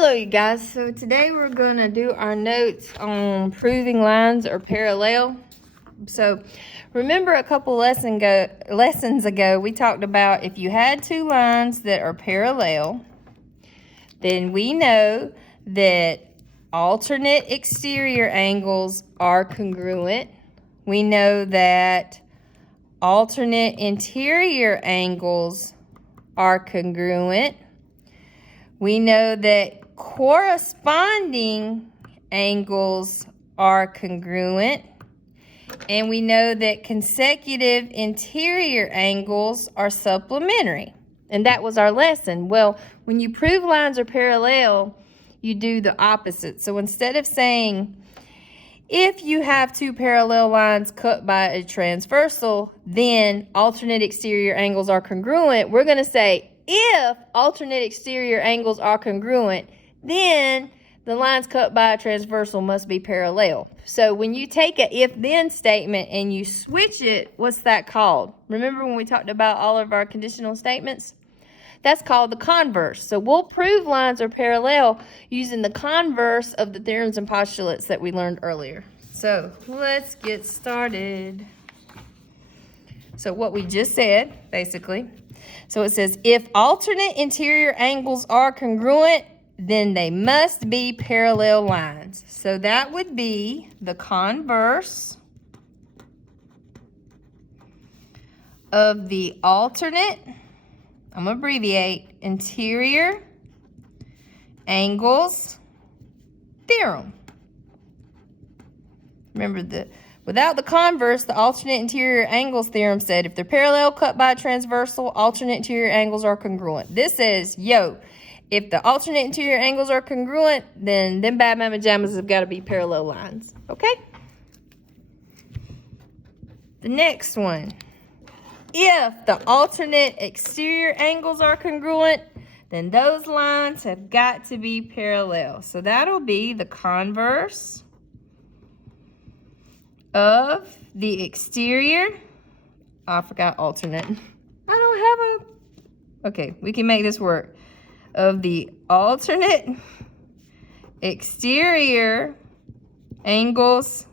Hello you guys, so today we're going to do our notes on proving lines are parallel. So remember a couple lessons ago we talked about if you had two lines that are parallel, then we know that alternate exterior angles are congruent. We know that alternate interior angles are congruent. We know that corresponding angles are congruent. And we know that consecutive interior angles are supplementary. And that was our lesson. Well, when you prove lines are parallel, you do the opposite. So instead of saying, if you have two parallel lines cut by a transversal, then alternate exterior angles are congruent, we're going to say, if alternate exterior angles are congruent, then the lines cut by a transversal must be parallel. So when you take a if-then statement and you switch it, what's that called? Remember when we talked about all of our conditional statements? That's called the converse. So we'll prove lines are parallel using the converse of the theorems and postulates that we learned earlier. So let's get started. So what we just said, basically. So it says, if alternate interior angles are congruent, then they must be parallel lines. So that would be the converse of the alternate, I'm going to abbreviate, interior angles theorem. Remember, without the converse, the alternate interior angles theorem said if they're parallel cut by a transversal, alternate interior angles are congruent. This says, if the alternate interior angles are congruent, then them bad mama jammas have got to be parallel lines. Okay? The next one. If the alternate exterior angles are congruent, then those lines have got to be parallel. So that'll be the converse of the exterior. Oh, I forgot alternate. I don't have a... Okay, we can make this work. Of the alternate exterior angles.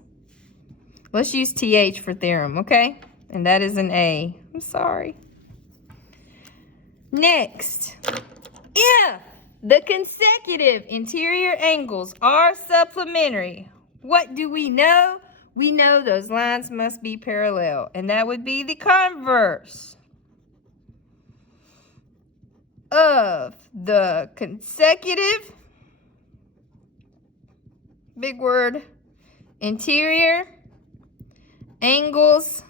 Let's use TH for theorem, okay? And that is an A. I'm sorry. Next, if the consecutive interior angles are supplementary, what do we know? We know those lines must be parallel, and that would be the converse of the consecutive, big word, interior angles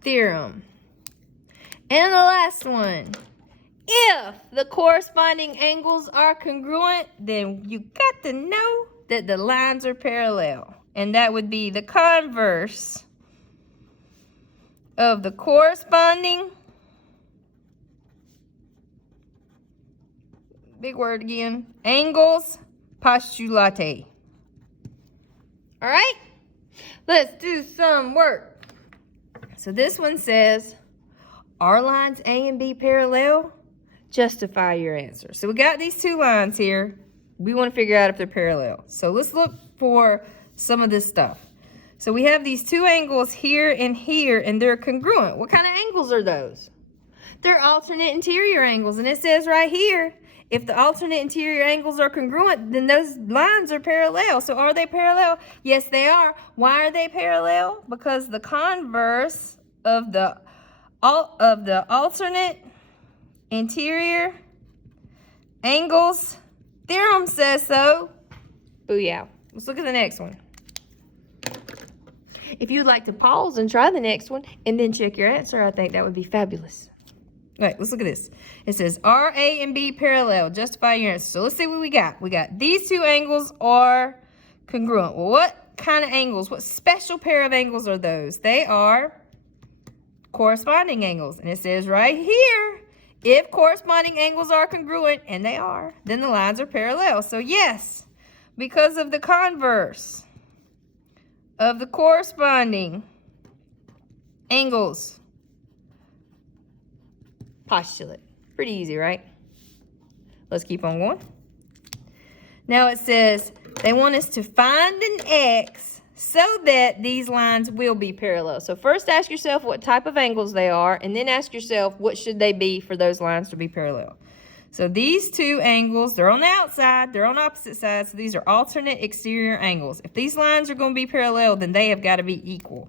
theorem. And the last one, if the corresponding angles are congruent, then you got to know that the lines are parallel. And that would be the converse of the corresponding, big word again, angles postulate. All right, let's do some work. So this one says, are lines A and B parallel? Justify your answer. So we got these two lines here. We want to figure out if they're parallel. So let's look for some of this stuff. So we have these two angles here, and they're congruent. What kind of angles are those? They're alternate interior angles. And it says right here, if the alternate interior angles are congruent, then those lines are parallel. So are they parallel? Yes, they are. Why are they parallel? Because the converse of the alternate interior angles theorem says so. Booyah. Let's look at the next one. If you'd like to pause and try the next one and then check your answer, I think that would be fabulous. All right, let's look at this. It says, are A and B parallel? Justify your answer. So let's see what we got. We got these two angles are congruent. Well, what kind of angles? What special pair of angles are those? They are corresponding angles. And it says right here, if corresponding angles are congruent, and they are, then the lines are parallel. So yes, because of the converse of the corresponding angles postulate. Pretty easy, right? Let's keep on going. Now it says they want us to find an X so that these lines will be parallel. So first ask yourself what type of angles they are, and then ask yourself what should they be for those lines to be parallel. So these two angles, they're on the outside, they're on opposite sides, so these are alternate exterior angles. If these lines are going to be parallel, then they have got to be equal.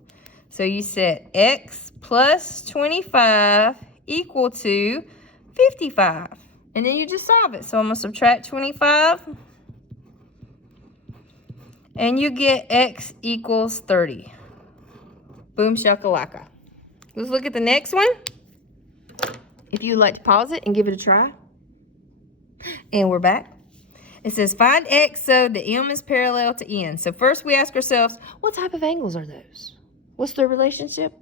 So you set X plus 25 equal to 55. And then you just solve it. So I'm going to subtract 25. And you get X equals 30. Boom shakalaka. Let's look at the next one. If you'd like to pause it and give it a try. And we're back. It says find X so the M is parallel to N. So first we ask ourselves, what type of angles are those? What's their relationship?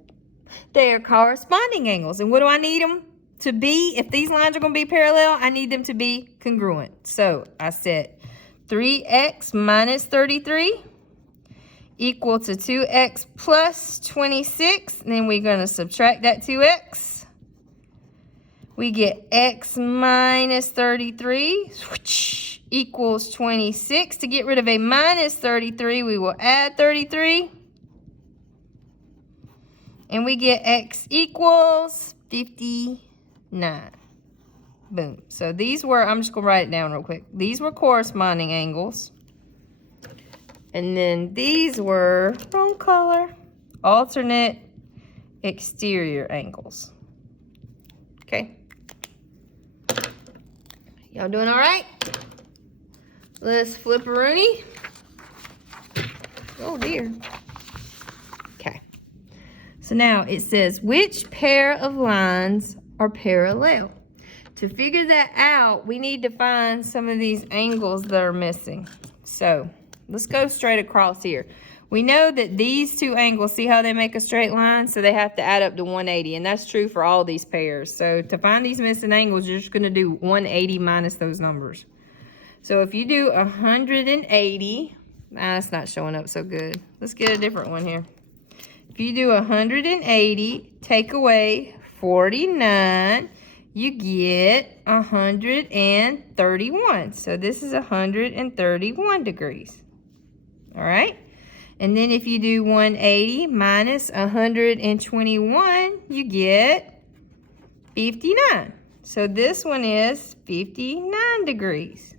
They are corresponding angles. And what do I need them to be? If these lines are going to be parallel, I need them to be congruent. So I set 3x minus 33 equal to 2x plus 26. And then we're going to subtract that 2x. We get x minus 33 equals 26. To get rid of a minus 33, we will add 33. And we get x equals 59. Boom. So these were, I'm just going to write it down real quick. These were corresponding angles. And then these were, wrong color, alternate exterior angles. Okay. Y'all doing all right? Let's flip a Rooney. Oh dear. Okay. So now it says, which pair of lines are parallel? To figure that out, we need to find some of these angles that are missing. So let's go straight across here. We know that these two angles, see how they make a straight line? So they have to add up to 180, and that's true for all these pairs. So to find these missing angles, you're just going to do 180 minus those numbers. So if you do 180, that's not showing up so good. Let's get a different one here. If you do 180, take away 49, you get 131. So this is 131 degrees. All right. And then if you do 180 minus 121, you get 59. So this one is 59 degrees.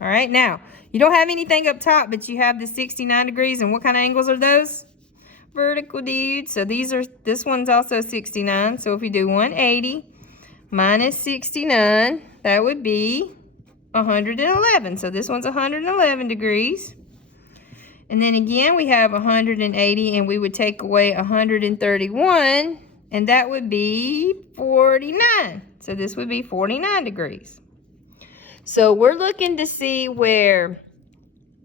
All right. Now, you don't have anything up top, but you have the 69 degrees. And what kind of angles are those? Vertical, dude. So this one's also 69. So if we do 180 minus 69, that would be 111. So this one's 111 degrees. And then again, we have 180, and we would take away 131, and that would be 49. So this would be 49 degrees. So we're looking to see where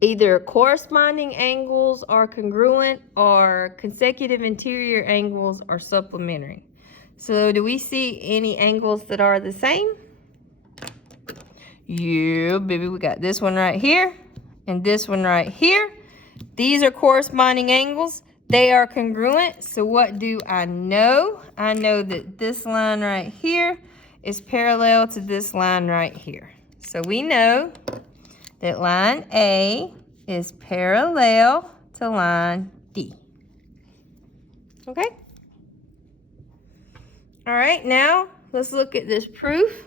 either corresponding angles are congruent or consecutive interior angles are supplementary. So do we see any angles that are the same? Yeah, baby, we got this one right here and this one right here. These are corresponding angles. They are congruent. So what do I know? I know that this line right here is parallel to this line right here. So we know that line A is parallel to line D. Okay? All right, now let's look at this proof.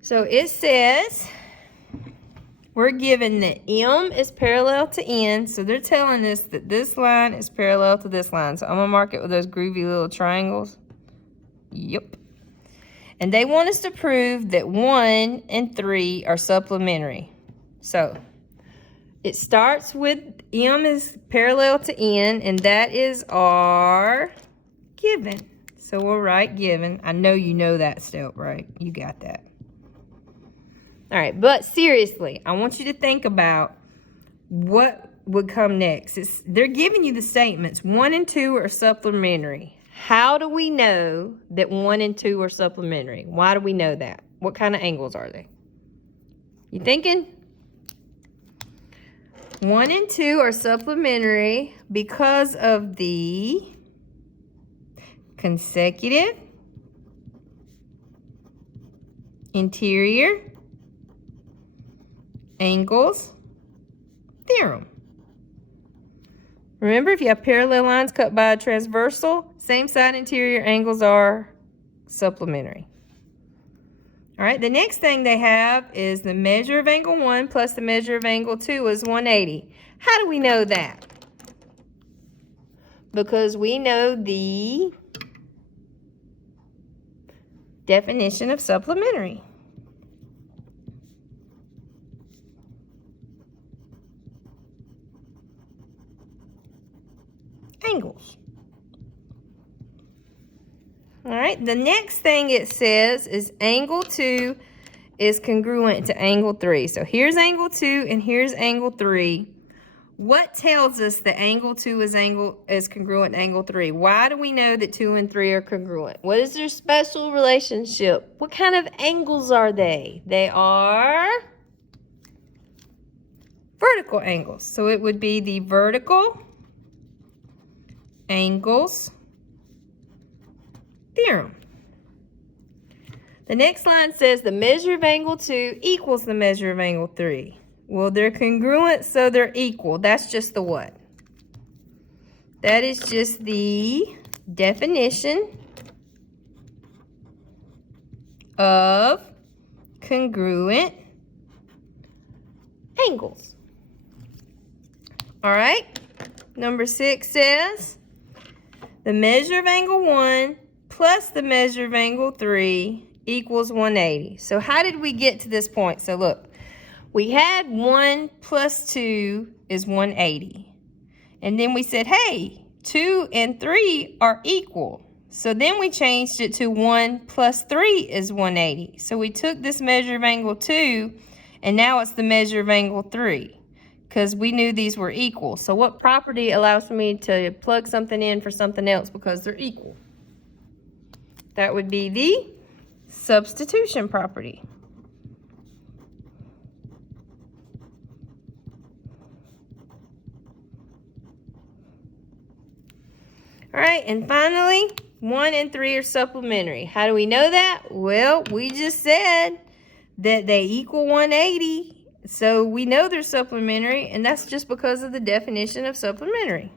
So it says we're given that M is parallel to N. So they're telling us that this line is parallel to this line. So I'm going to mark it with those groovy little triangles. Yep. And they want us to prove that 1 and 3 are supplementary. So it starts with M is parallel to N, and that is our given. So we'll write given. I know you know that step, right? You got that. All right, but seriously, I want you to think about what would come next. They're giving you the statements. 1 and 2 are supplementary. How do we know that 1 and 2 are supplementary? Why do we know that? What kind of angles are they? You thinking? 1 and 2 are supplementary because of the consecutive interior angles theorem. Remember, if you have parallel lines cut by a transversal, same side interior angles are supplementary. All right, the next thing they have is the measure of angle 1 plus the measure of angle 2 is 180. How do we know that? Because we know the definition of supplementary. Angles. All right, the next thing it says is angle 2 is congruent to angle 3. So here's angle 2 and here's angle 3. What tells us that angle 2 is congruent to angle 3? Why do we know that 2 and 3 are congruent? What is their special relationship? What kind of angles are they? They are vertical angles. So it would be the vertical angles theorem. The next line says the measure of angle 2 equals the measure of angle 3. Well, they're congruent, so they're equal. That's just the what? That is just the definition of congruent angles. All right, number 6 says the measure of angle 1 plus the measure of angle 3 equals 180. So how did we get to this point? So look, we had 1 plus 2 is 180. And then we said, hey, 2 and 3 are equal. So then we changed it to 1 plus 3 is 180. So we took this measure of angle 2, and now it's the measure of angle 3, because we knew these were equal. So what property allows me to plug something in for something else because they're equal? That would be the substitution property. All right, and finally, 1 and 3 are supplementary. How do we know that? Well, we just said that they equal 180, so we know they're supplementary, and that's just because of the definition of supplementary.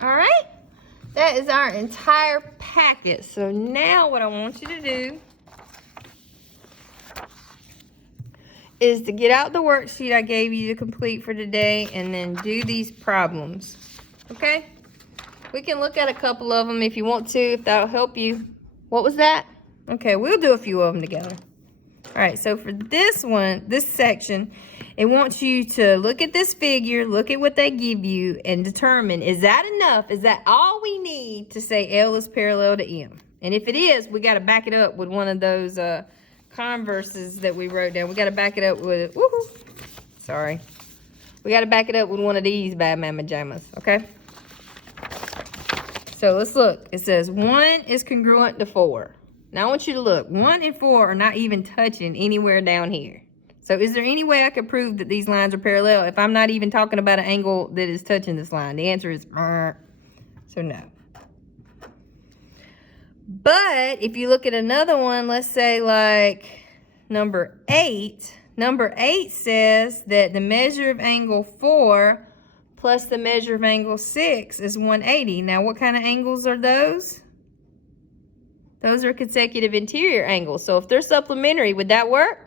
All right, that is our entire packet. So now what I want you to do is to get out the worksheet I gave you to complete for today and then do these problems, okay? We can look at a couple of them if you want to, if that'll help you. What was that? Okay, we'll do a few of them together. All right, so for this one, this section, it wants you to look at this figure, look at what they give you, and determine, is that enough? Is that all we need to say L is parallel to M? And if it is, we got to back it up with one of those converses that we wrote down. We got to back it up with, woohoo, sorry. We got to back it up with one of these bad mama jammas, okay? So let's look. It says 1 is congruent to 4. Now I want you to look. 1 and 4 are not even touching anywhere down here. So is there any way I could prove that these lines are parallel if I'm not even talking about an angle that is touching this line? The answer is so no. But if you look at another one, let's say like number 8. Number 8 says that the measure of angle 4 plus the measure of angle 6 is 180. Now what kind of angles are those? Those are consecutive interior angles. So if they're supplementary, would that work?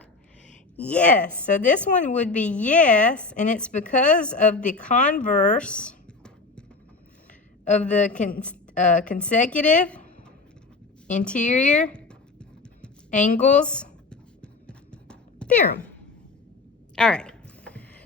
Yes. So this one would be yes, and it's because of the converse of the consecutive interior angles theorem. All right.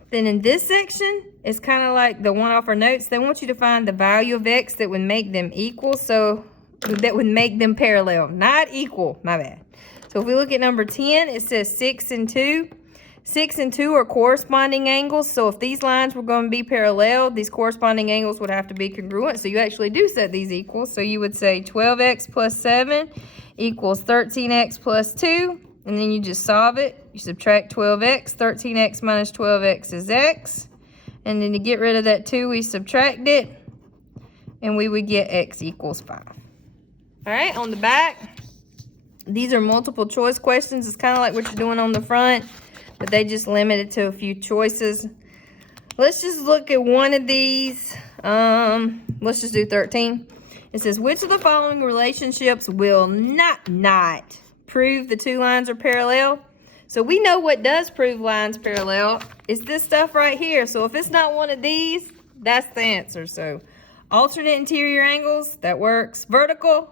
Then in this section, it's kind of like the one off our notes. They want you to find the value of x that would make them equal. So that would make them parallel, not equal, my bad. So if we look at number 10, it says 6 and 2. 6 and 2 are corresponding angles. So if these lines were going to be parallel, these corresponding angles would have to be congruent. So you actually do set these equal. So you would say 12x plus 7 equals 13x plus 2. And then you just solve it. You subtract 12x. 13x minus 12x is x. And then to get rid of that 2, we subtract it. And we would get x equals 5. All right, on the back, these are multiple choice questions. It's kind of like what you're doing on the front, but they just limit it to a few choices. Let's just look at one of these. Let's just do 13. It says, which of the following relationships will not prove the two lines are parallel? So we know what does prove lines parallel. It's this stuff right here. So if it's not one of these, that's the answer. So alternate interior angles, that works. Vertical,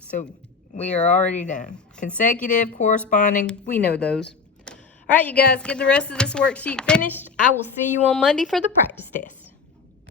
so we are already done. Consecutive, corresponding, we know those. All right, you guys, get the rest of this worksheet finished. I will see you on Monday for the practice test.